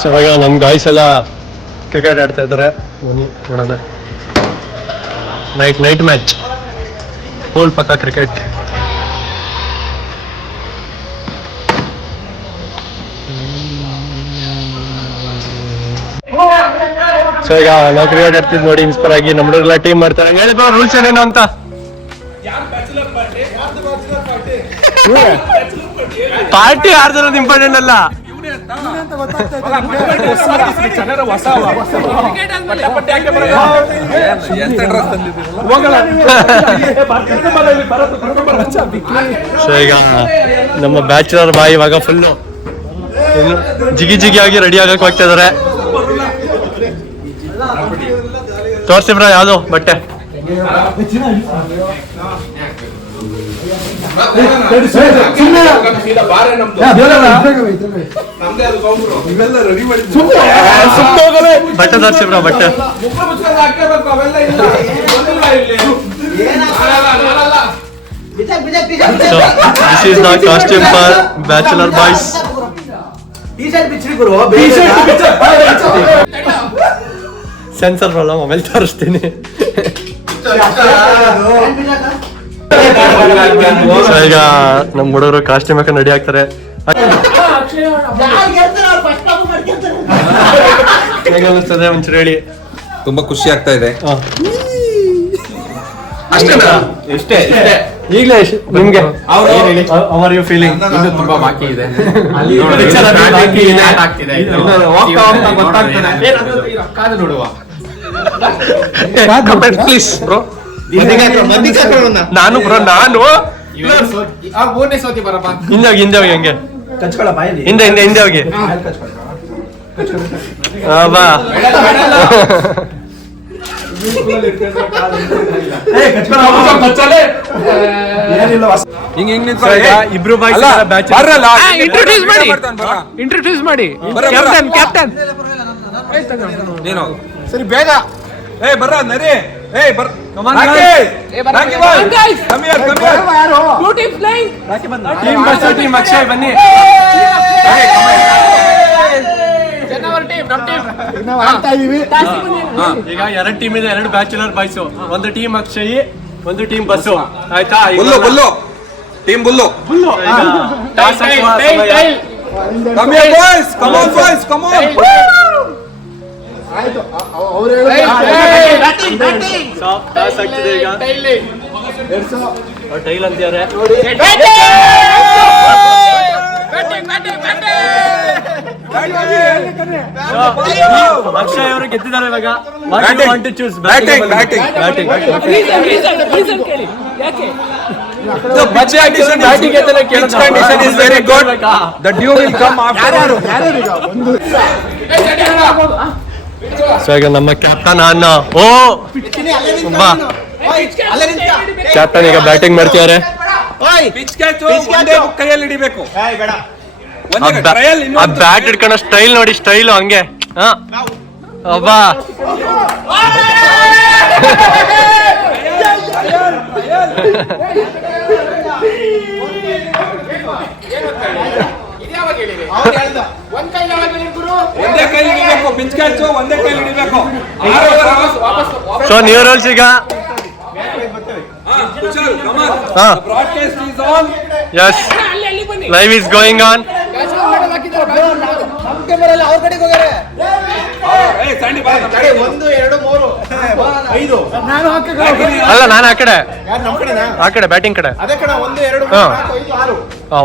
So ಇವಾಗ ನಮ್ಮ guys ಎಲ್ಲ ಕ್ರಿಕೆಟ್ ಆಡ್ತಾ ಇದ್ದಾರೆ. ನೋಡೋಣ, ನೈಟ್ ಮ್ಯಾಚ್, ಹೋಲ್ ಪಕ್ಕ ಕ್ರಿಕೆಟ್. ಸೊ ಈಗ ನಾವು ಕ್ರಿಕೆಟ್ ಆಡ್ತಿದ್ ನೋಡಿ ಇನ್ಸ್ಪೈರ್ ಆಗಿ ನಮ್ಮ ಹುಡುಗರೆಲ್ಲ ಟೀಮ್ ಮಾಡ್ತಾರೆ. ಹೇಳಿದ್ರು ರೂಲ್ಸ್ ಏನೇನು ಅಂತ. ಪಾರ್ಟಿ ಆಡ್ದಿರೋದು ಇಂಪಾರ್ಟೆಂಟ್ ಅಲ್ಲ. ಸೊ ಈಗ ನಮ್ಮ ಬ್ಯಾಚುಲರ್ ಬಾಯ್ ಇವಾಗ ಫುಲ್ಲು ಜಿಗಿ ಆಗಿ ರೆಡಿ ಆಗಕ್ಕೆ ಹೋಗ್ತಾ ಇದಾರೆ. ತೋರ್ಸಿ ಬ್ರಾ ಯಾವ್ದು ಬಟ್ಟೆ. ಬಟ್ಟೆ ತೋರ್ಸಿ ಬ್ರಾ ಬಟ್ಟೆ. This is the costume for bachelor boys. Sensor ಬರಲ್ಲ, ಮೊಬೈಲ್ ತೋರಿಸ್ತೀನಿ. ಈಗ ನಮ್ಮ ಹುಡುಗರು ಕಾಸ್ಟ್ಯೂಮ್ ಹಾಕೊಂಡು ರೆಡಿ ಆಗ್ತಾರೆ. ಹೇಗನ್ನಿಸ್ತದೆ ಒಂಚೂರು ಹೇಳಿ. ತುಂಬಾ ಖುಷಿ ಆಗ್ತಾ ಇದೆ. ಎಷ್ಟೇ ಈಗಲೇ ನಿಮ್ಗೆ ಅವರ್ ಯು ಫೀಲಿಂಗ್? ಇದು ತುಂಬಾ ಬಾಕಿ ಇದೆ. ನೋಡುವ ಪ್ಲೀಸ್ ಬ್ರೋ. ನಾನು ಸೋತಿ ಬರಪ್ಪ. ಹಿಂದೆ ಹೋಗಿ ಹಂಗೆ ಹಿಂದೆ ಹೋಗಿ ಬಾ. ಇಬ್ರು ಇಂಟ್ರೊಡ್ಯೂಸ್ ಮಾಡಿ ಕ್ಯಾಪ್ಟನ್. ಸರಿ ಬೇಗ. ಬರ್ರ ನರಿ. ಟೀಮ್ ಅಕ್ಷಯ್ ಬನ್ನಿ. ಈಗ 2 ಟೀಮ್ ಇದೆ, 2 ಬ್ಯಾಚುಲರ್ ಬಾಯ್ಸ್. ಒಂದು ಟೀಮ್ ಅಕ್ಷಯ್, ಒಂದು ಟೀಮ್ ಬಸ್ಸು. ಆಯ್ತಾ? Bull team bull. ಟೈಲ್ ಅಂತಾರೆ. ಅಕ್ಷಯ್ ಅವರು ಗೆದ್ದಿದ್ದಾರೆ ಇವಾಗ. The budget condition is very good. The due will come after. So ಈಗ ನಮ್ಮ ಕ್ಯಾಪ್ಟನ್ ಅನ್ನ ಕ್ಯಾಪ್ಟನ್ ಈಗ ಬ್ಯಾಟಿಂಗ್ ಮಾಡ್ತಿದ್ದಾರೆ. ಕೈಯಲ್ಲಿ ಹಿಡಿಬೇಕು. ಆ ಬ್ಯಾಟ್ ಹಿಡ್ಕೊಂಡ ಸ್ಟೈಲ್ ನೋಡಿ, ಸ್ಟೈಲು ಹಂಗೆ. ಅಬ್ಬಾ ಸೊ ನ್ಯೂ ರೂಲ್ಸ್ ಈಗ. Yes, live is going on. ಅಲ್ಲ, ನಾನು ಆ ಕಡೆ ಬ್ಯಾಟಿಂಗ್ ಕಡೆ.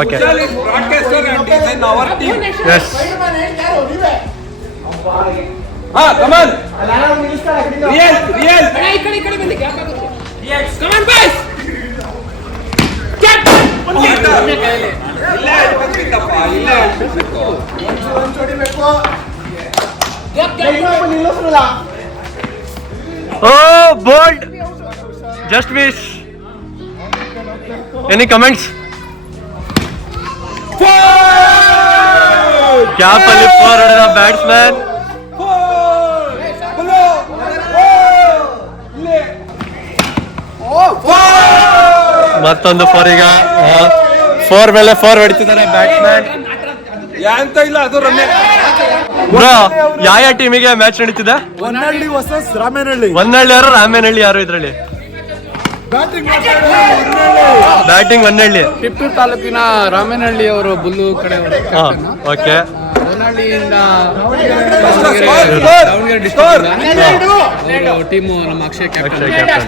Okay. Yes, oh bold, just miss. Any comments? Cap ali for the batsman. ಮತ್ತೊಂದು 4 ಈಗ 4 ಮೇಲೆ 4 ಹೊಡಿತಿದ್ದಾರೆ ಬ್ಯಾಟ್ಸ್ಮನ್. ಎಂತ ಇಲ್ಲ ಅದು ರನ್ನೇ. ಬ್ರೋ ಯಾವ ಟೀಮಿಗೆ ಮ್ಯಾಚ್ ನಡೀತಿದೆ? ಹೊನ್ನಳ್ಳಿ ವರ್ಸಸ್ ರಾಮೇನಹಳ್ಳಿ. ಹೊನ್ನಳ್ಳಿ ಯಾರು ರಾಮೇನಹಳ್ಳಿ ಯಾರು ಇದ್ರಲ್ಲಿ? ಬ್ಯಾಟಿಂಗ್ ಹೊನ್ನಳ್ಳಿ. ತಿಪ್ಪೂರು ತಾಲೂಕಿನ ರಾಮೇನಹಳ್ಳಿ ಅವರು ಬುಲ್ಲು ಕಡೆ ಓಕೆ. ಹೊನ್ನಳ್ಳಿಯಿಂದ ದಾವಣಗೆರೆ ಡಿಸ್ಟ್ರಿಕ್ಟ್ ಟೀಮು ನಮ್ಮ ಅಕ್ಷಯ್ ಕ್ಯಾಪ್ಟನ್.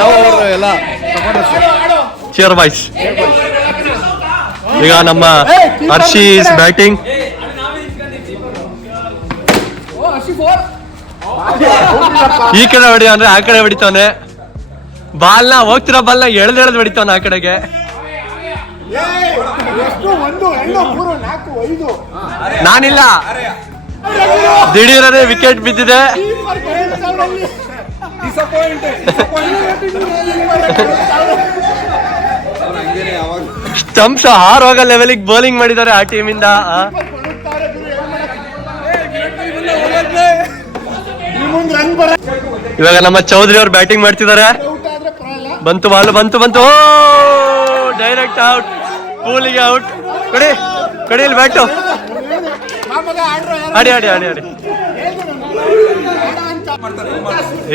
ನಾವು ಅವರು ಎಲ್ಲ ಚಿಯರ್ ಬಾಯ್ಸ್. ಈಗ ನಮ್ಮ ಹರ್ಷಿ ಇಸ್ ಬ್ಯಾಟಿಂಗ್. ಈ ಕಡೆ ಹೊಡಿ ಅಂದ್ರೆ ಆ ಕಡೆ ಹೊಡಿತಾನೆ. ಬಾಲ್ನ ಹೋಗ್ತಿರೋ ಬಾಲ್ನ ಎಳ್ದು ಹೊಡಿತಾನೆ ಆ ಕಡೆಗೆ. ನಾನಿಲ್ಲ, ದಿಢೀರನೆ ವಿಕೆಟ್ ಬಿದ್ದಿದೆ. ಸ್ಟಂಪ್ಸ್ ಹಾರೋಗ ಲೆವೆಲಿಗೆ ಬೌಲಿಂಗ್ ಮಾಡಿದ್ದಾರೆ ಆ ಟೀಮಿಂದ. ಇವಾಗ ನಮ್ಮ ಚೌಧರಿ ಅವ್ರು ಬ್ಯಾಟಿಂಗ್ ಮಾಡ್ತಿದ್ದಾರೆ. ಬಂತು ಬಾಲ್, ಬಂತು. ಓ ಡೈರೆಕ್ಟ್ ಔಟ್, ಪೂಲಿಗೆ ಔಟ್. ಕಡಿಯಲ್ಲಿ ಬ್ಯಾಟು. ಆಡಿ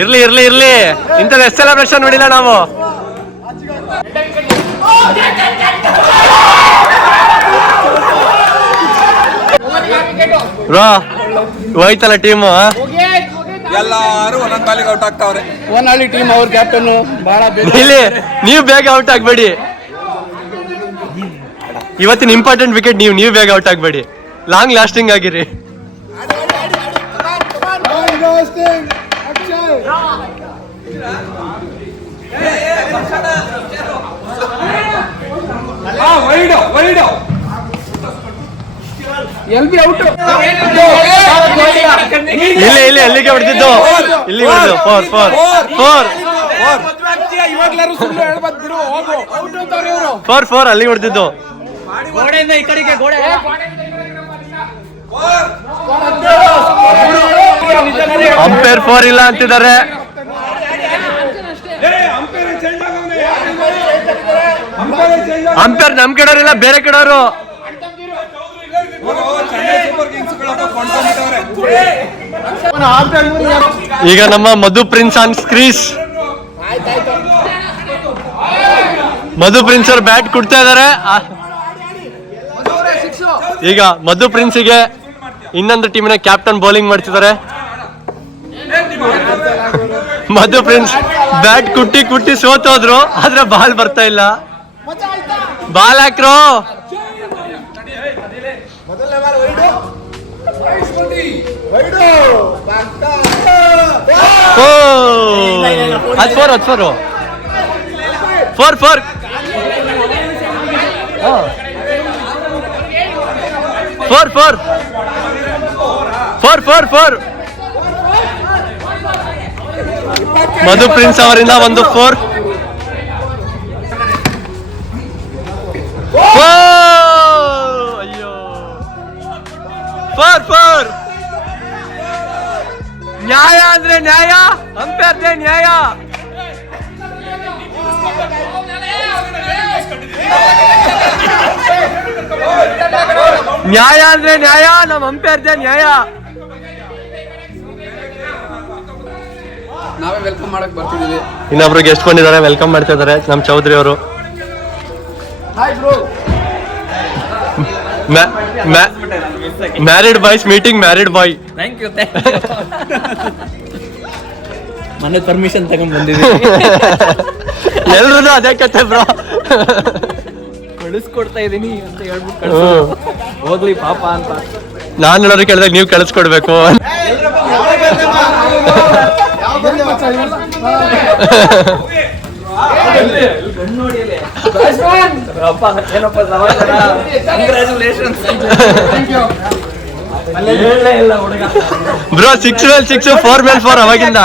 ಇರ್ಲಿ ಇಂಥದ್ದು ಎಷ್ಟು ಸೆಲೆಬ್ರೇಷನ್ ನೋಡಿಲ್ಲ ನಾವು. ಹೋಯ್ತಲ್ಲ ಟೀಮು. ಎಲ್ಲಾರು ಒಂದೊಂದ್ ಬಾಲಿಗೆ ಔಟ್ ಆಗ್ತಾವ್ರೆ. ಹೊನ್ನಳ್ಳಿ ಟೀಮ್ ಅವ್ರ ಕ್ಯಾಪ್ಟನ್ ಬಹಳ ಇಲ್ಲಿ ನೀವು ಬೇಗ ಔಟ್ ಆಗ್ಬೇಡಿ. ಇವತ್ತಿನ ಇಂಪಾರ್ಟೆಂಟ್ ವಿಕೆಟ್ ನೀವು ಬೇಗ ಔಟ್ ಆಗ್ಬೇಡಿ. ಲಾಂಗ್ ಲಾಸ್ಟಿಂಗ್ ಆಗಿರಿ. LB out. ಇಲ್ಲಿ ಎಲ್ಲಿಗೆ ಹೊಡೆದಿದ್ದು? ಇಲ್ಲಿಗೆ ಹೊಡೆದು. ಫೋರ್ ಅಲ್ಲಿಗೆ ಹೊಡೆದಿದ್ದು. ಅಂಪೇರ್ 4 ಇಲ್ಲ ಅಂತಿದ್ದಾರೆ. ಅಂಪೇರ್ ನಮ್ ಕಡೆಯವರಿಲ್ಲ, ಬೇರೆ ಕಡೆಯವರು. ಈಗ ನಮ್ಮ Madhu prince on crease. Madhu prince ಅವ್ರು ಬ್ಯಾಟ್ ಕೊಡ್ತಾ ಇದಾರೆ. ಈಗ ಮಧು ಪ್ರಿನ್ಸ್ಗೆ ಇನ್ನೊಂದು ಟೀಮಿನ ಕ್ಯಾಪ್ಟನ್ ಬೌಲಿಂಗ್ ಮಾಡ್ತಿದ್ದಾರೆ. ಮಧು ಪ್ರಿನ್ಸ್ ಬ್ಯಾಟ್ ಕುಟ್ಟಿ ಸೋತೋದ್ರು, ಆದ್ರೆ ಬಾಲ್ ಬರ್ತಾ ಇಲ್ಲ. ಬಾಲ್ ಹಾಕ್ರೋ. ಫೋರ್. ಮಧು ಪ್ರಿನ್ಸ್ ಅವರಿಂದ ಒಂದು 4. ಅಯ್ಯೋ, 4. ನ್ಯಾಯ ಅಂದ್ರೆ ನ್ಯಾಯ, ಅಂಪೇರ್ದೆ ನ್ಯಾಯ. ನ್ಯಾಯ ಅಂದ್ರೆ ನ್ಯಾಯ, ನಮ್ಮ ಅಂಪೇರ್ದೆ ನ್ಯಾಯ. ನಾವೇ ವೆಲ್ಕಮ್ ಮಾಡಕ್ ಬರ್ತಿದೀವಿ. ಇನ್ನೊಬ್ರು ಗೆಸ್ಟ್ ಬಂದಿದ್ದಾರೆ, ವೆಲ್ಕಮ್ ಮಾಡ್ತಾ ಇದಾರೆ ನಮ್ ಚೌಧರಿ ಅವರು. Married boys meeting married boy. Thank you ಮನೆ ಪರ್ಮಿಷನ್ ತಗೊಂಡ್ ಬಂದಿದ್ದೀವಿ. ಎಲ್ರು ಅದೇ ಕತೆ ಬ್ರೋ. ಕಳಿಸ್ಕೊಡ್ತಾ ಇದೀನಿ ಅಂತ ಹೇಳ್ಬಿಟ್ಟು ಹೋಗ್ಲಿ ಪಾಪ ಅಂತ ನಾನು ಹೇಳೋರು ಕೇಳಿದಾಗ ನೀವು ಕಳಿಸ್ಕೊಡ್ಬೇಕು. ಬ್ರೋ 6 ಮೇಲೆ 6 4 ಮೇಲೆ 4 ಅವಾಗಿಂದ.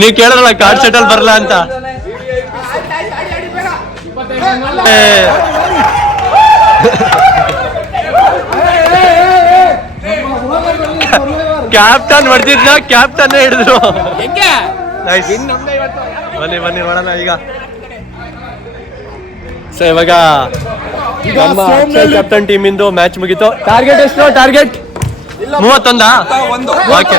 ನೀವು ಕೇಳಿದ್ರಲ್ಲ ಕಾರ್ಡ್ ಸೆಟಲ್ ಬರಲ್ಲ ಅಂತ. ಕ್ಯಾಪ್ಟನ್ ಹೊಡೆದಿದ್ನ, ಕ್ಯಾಪ್ಟನ್ ಹಿಡಿದ್ರು. ನೈಸ್. ಬನ್ನಿ ಬನ್ನಿ ನೋಡೋಣ ಈಗ. ಸೊ ಇವಾಗ ನಮ್ಮ ಕ್ಯಾಪ್ಟನ್ ಟೀಮ್ ಇಂದು ಮ್ಯಾಚ್ ಮುಗೀತು. ಟಾರ್ಗೆಟ್ ಎಷ್ಟು? ಟಾರ್ಗೆಟ್ 31. ಓಕೆ.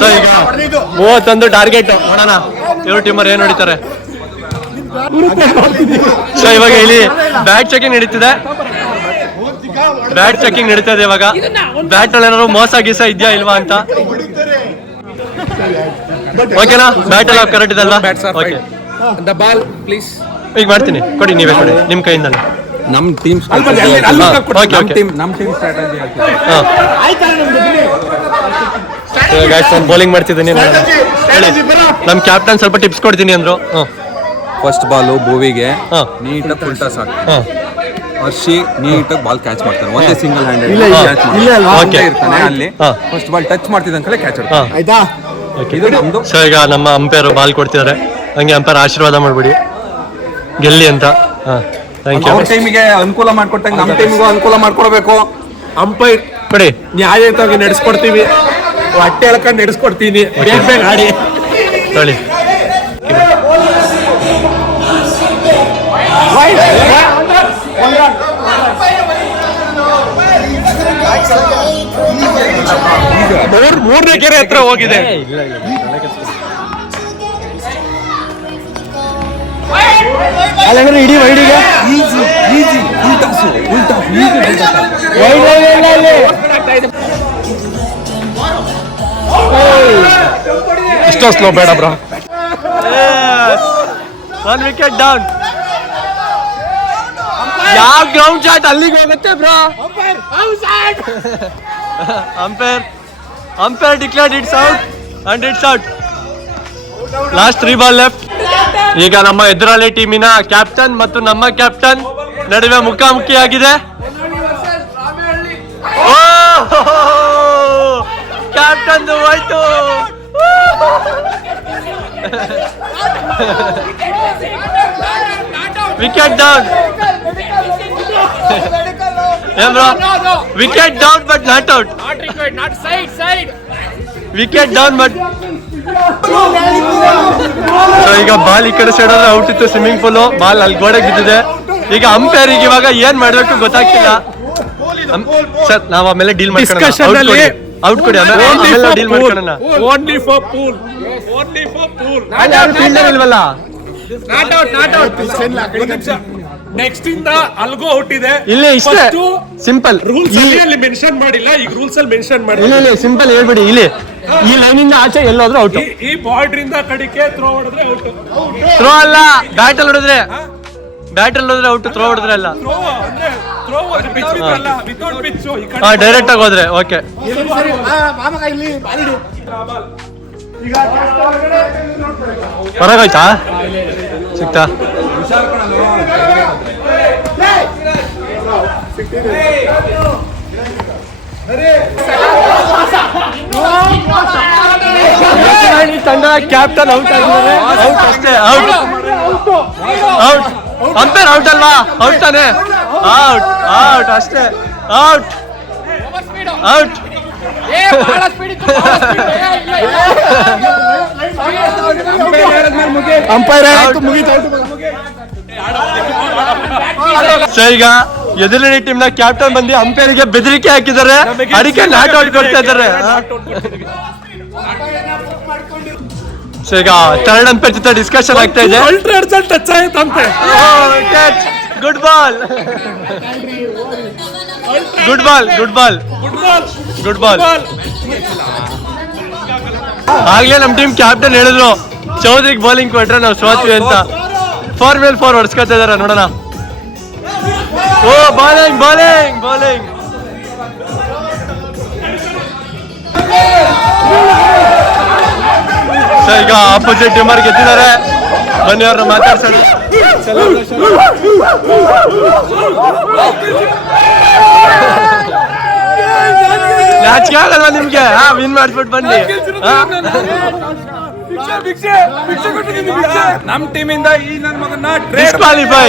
ಸೊ ಈಗ 31 ಟಾರ್ಗೆಟ್. ನೋಡೋಣ ಇವರು ಟೀಮರ್ ಏನ್ ಹೊಡಿತಾರೆ. ಸೊ ಇವಾಗ ಇಲ್ಲಿ ಬ್ಯಾಟ್ ಚೆಕಿಂಗ್ ನಡೀತಿದೆ. ಬ್ಯಾಟ್ ಚೆಕಿಂಗ್ ನಡೀತಾ ಇದೆ ಇವಾಗ. ಬ್ಯಾಟ್ ಅಲ್ಲಿ ಏನಾದ್ರು ಮೋಸ ಗೀಸ ಇದೆಯಾ ಇಲ್ವಾ ಅಂತ. ಓಕೆನಾ? ಬ್ಯಾಟ್ ಎಲ್ಲ ಕರೆಕ್ಟ್ ಇದೆ ಅಲ್ವಾ? ಓಕೆ. The ball please. ಈಗ ಮಾಡ್ತೀನಿ, ಕೊಡಿ, ನೀವೇ ಕೊಡಿ ನಿಮ್ ಕೈಯಿಂದಾನೆ. ನಮ್ ಟೀಮ್ ಬೌಲಿಂಗ್ ಮಾಡ್ತಿದ್ದೀನಿ. ಹೇಳಿ, ನಮ್ ಕ್ಯಾಪ್ಟನ್ ಸ್ವಲ್ಪ ಟಿಪ್ಸ್ ಕೊಡ್ತೀನಿ ಅಂದ್ರು. ಫಸ್ಟ್ ಬಾಲು ಭೂವಿಗೆ ನೀಟಾಗಿ ಫುಲ್ ಟಾಸ್ ಹಾಕ್ತಾರೆ. ಹರ್ಷಿ ನೀಟಾಗಿ ಬಾಲ್ ಕ್ಯಾಚ್ ಮಾಡ್ತಾರೆ. ಒಂದೇ ಸಿಂಗಲ್ ಹ್ಯಾಂಡೆಡ್ ಇರ್ತಾನೆ ಅಲ್ಲಿ. ಫಸ್ಟ್ ಬಾಲ್ ಟಚ್ ಮಾಡ್ತಿದ್ದಂಕಲೇ ಕ್ಯಾಚ್ ಆಯ್ತಾ? ಸೊ ಈಗ ನಮ್ಮ ಅಂಪೈರ್ ಬಾಲ್ ಕೊಡ್ತಿದ್ದಾರೆ. ಹಂಗೆ ಅಂಪೈರ್ ಆಶೀರ್ವಾದ ಮಾಡ್ಬಿಡಿ ಗೆಲ್ಲಿ ಅಂತ. ಅವ್ರ ಟೈಮಿಗೆ ಅನುಕೂಲ ಮಾಡ್ಕೊಟ್ಟಂಗೆ ನಮ್ಮ ಟೈಮಿಗೂ ಅನುಕೂಲ ಮಾಡ್ಕೊಡ್ಬೇಕು. ಅಂಪೈರ್ ಕೊಡಿ, ನ್ಯಾಯಯುತವಾಗಿ ನಡೆಸ್ಕೊಡ್ತೀವಿ. ಹೊಟ್ಟೆ ಎಳ್ಕೊಂಡು ನಡೆಸ್ಕೊಡ್ತೀನಿ. ಬೇಗ ಬೇಗ ಆಡಿ ಹೇಳಿ. ಮೂರನೇ ಕೆರೆ ಹತ್ರ ಹೋಗಿದೆ. ಅಲ್ಲಂದ್ರೆ ಇಡೀ ವೈಡಿಗೆ ಇಷ್ಟೋ ಸ್ಲೋ ಬೇಡ ಬ್ರೋ. 1 wicket down. ಯಾವ ಗ್ರೌಂಡ್ ಶಾಟ್ ಅಲ್ಲಿಗೆ ಹೋಗುತ್ತೆ bro? Umpire declared it's out and it's out. Last 3 ball left. ಈಗ ನಮ್ಮ ಎದುರಾಳಿ ಟೀಮಿನ ಕ್ಯಾಪ್ಟನ್ ಮತ್ತು ನಮ್ಮ ಕ್ಯಾಪ್ಟನ್ ನಡುವೆ ಮುಖಾಮುಖಿ ಆಗಿದೆ. ಕ್ಯಾಪ್ಟನ್ ಹೋಯ್ತು. Wicket down. ಏನ್ bro? Wicket down but not out. Wicket down but. So ಈಗ ಬಾಲ್ ಈ ಕಡೆ ಸೈಡ್ ಆದ್ರೆ ಔಟ್ ಇತ್ತು. ಸ್ವಿಮ್ಮಿಂಗ್ ಪೂಲ್ ಬಾಲ್ ಅಲ್ಲಿ ಗೋಡೆಗೆ ಬಿದ್ದಿದೆ. ಈಗ ಅಂಪೈರಿಗೆ ಇವಾಗ ಏನ್ ಮಾಡ್ಬೇಕು ಗೊತ್ತಾಗ್ತಿಲ್ಲ. ಸರ್ ನಾವು ಆಮೇಲೆ ಡೀಲ್ ಮಾಡ್ಕೊಳ್ಳೋಣ. ಔಟ್ ಕೊಡಿ, ಆಮೇಲೆ ಡೀಲ್ ಮಾಡ್ಕೊಳ್ಳೋಣ. Only for pool. ಫೀಲ್ಡರ್ ಇಲ್ವಲ್ಲ. ನೆಕ್ಸ್ಟ್ ಇಂದ ಅಲ್ಗೋ ಔಟ್ ಇದೆ. ಇಲ್ಲಿ ಇಷ್ಟೇ ಸಿಂಪಲ್. ರೂಲ್ಸ್ ಅಲ್ಲಿ ಮೆನ್ಷನ್ ಮಾಡಿಲ್ಲ. ಈಗ ರೂಲ್ಸ್ ಅಲ್ಲಿ ಮೆನ್ಷನ್ ಮಾಡಿ. ಇಲ್ಲಿ ಸಿಂಪಲ್ ಹೇಳ್ಬಿಡಿ. ಇಲ್ಲಿ ಈ ಲೈನ್ ಇಂದ ಆಚೆ ಎಲ್ಲೋದ್ರೆ ಔಟ್. ಈ ಬಾರ್ಡರ್ ಇಂದ ಕಡಿಕೆ ಥ್ರೋ ಹೊಡೆದ್ರೆ ಔಟ್. ಥ್ರೋ ಅಲ್ಲ, ಬ್ಯಾಟ್ ಅಲ್ಲಿ ಹೊಡೆದ್ರೆ. ಬ್ಯಾಟ್ ಅಲ್ಲಿ ಹೋದ್ರೆ ಔಟ್, ಥ್ರೋ ಹೊಡೆದ್ರೆ ಅಲ್ಲ. ಡೈರೆಕ್ಟ್ ಆಗಿ ಹೋದ್ರೆ ಓಕೆ. ಹೊರಗೋಯ್ತಾ? ಸಿಕ್ತಾ? ತಂಡ ಕ್ಯಾಪ್ಟನ್ ಔಟ್ ಆಗಿದ್ದಾರೆ. ಔಟ್ ಅಷ್ಟೇ. Out out. ಅಂಪೈರ್ ಔಟ್ ಅಲ್ವಾ? ಔಟ್ ತಾನೆ. ಔಟ್ ಔಟ್ ಅಷ್ಟೇ. Out out. ಸೊ ಈಗ ಎದುರಿನ ಟೀಮ್ ನ ಕ್ಯಾಪ್ಟನ್ ಬಂದು ಅಂಪೈರ್ಗೆ ಬೆದರಿಕೆ ಹಾಕಿದ್ದಾರೆ. ಅದಕ್ಕೆ ನಾಟ್ ಔಟ್ ಕೊಡ್ತಾ ಇದ್ದಾರೆ. ಸೊ ಈಗ ಥರ್ಡ್ ಅಂಪೈರ್ ಜೊತೆ ಡಿಸ್ಕಷನ್ ಆಗ್ತಾ ಇದೆ. ಟಚ್ ಆಯ್ತಂತೆ. Good ball, good ball, good ball, good ball. ಆಗ್ಲೇ ನಮ್ ಟೀಮ್ ಕ್ಯಾಪ್ಟನ್ ಹೇಳಿದ್ರು ಚೌಧರಿಗೆ ಬೌಲಿಂಗ್ ಕೊಟ್ರೆ ನಾವು ಸೋತ್ವಿ ಅಂತ. 4 ಮೇಲೆ 4 ಹೊಡ್ಸ್ಕೊತಾ ಇದಾರೆ. ನೋಡೋಣ. ಓ ಬೌಲಿಂಗ್ ಬೌಲಿಂಗ್ ಬೌಲಿಂಗ್. ಸೊ ಈಗ ಆಪೋಸಿಟ್ ಟೀಮರ್ ಗೆದ್ದಿದ್ದಾರೆ. ಬನ್ನಿ ಅವ್ರನ್ನ ಮಾತಾಡ್ಸೋಣ. ನಾಚಿಕೆ ಆಗಲ್ವಾ ನಿಮ್ಗೆ? ವಿನ್ ಮಾಡ್ಬಿಟ್ಟು ಬನ್ನಿ. ನಮ್ ಟೀಮ್ ಇಂದ ಈ ನನ್ನ ಮಗನ್ನ ಡಿಸ್ಕ್ವಾಲಿಫೈ.